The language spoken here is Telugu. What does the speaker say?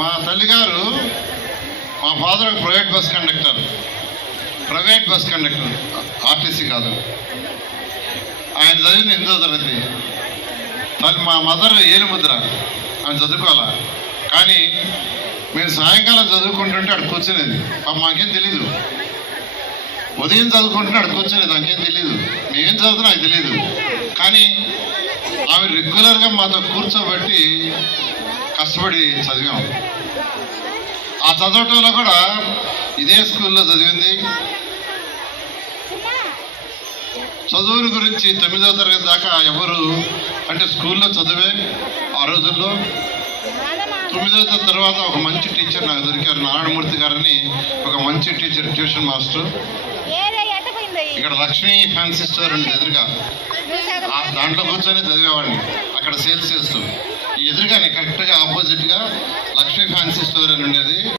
మా తల్లిగారు, మా ఫాదర్ ఒక ప్రైవేట్ బస్ కండక్టర్, ఆర్టీసీ కాదు. ఆయన చదివింది 8వ తరగతి. మా మదర్ ఏలుముద్ర, ఆమె చదువుకోవాలా. కానీ మేము సాయంకాలం చదువుకుంటుంటే అక్కడ కూర్చునేది. మాకేం తెలీదు. ఉదయం చదువుకుంటుంటే అక్కడ కూర్చునేది, నాకేం తెలీదు. నేనేం చదువుతున్నా నాకు తెలీదు. కానీ ఆమె రెగ్యులర్గా మాతో కూర్చోబెట్టి కష్టపడి చదివాం. ఆ చదవటంలో కూడా ఇదే స్కూల్లో చదివింది. చదువుల గురించి 9వ తరగతి దాకా ఎవరు అంటే స్కూల్లో చదివే ఆ రోజుల్లో. 9వ తరగతి తర్వాత ఒక మంచి టీచర్ నాకు దొరికారు, నారాయణమూర్తి గారని. ఒక మంచి టీచర్, ట్యూషన్ మాస్టర్. ఇక్కడ లక్ష్మీ ఫ్యాన్సీ స్టోర్ ఉంది ఎదురుగా, దాంట్లో కూర్చొని చదివేవాడిని. అక్కడ సేల్స్ చేస్తూ ఎదురుగానే కరెక్ట్గా ఆపోజిట్గా లక్ష్మీ ఫ్యాన్సీ స్టోర్ అని ఉండేది.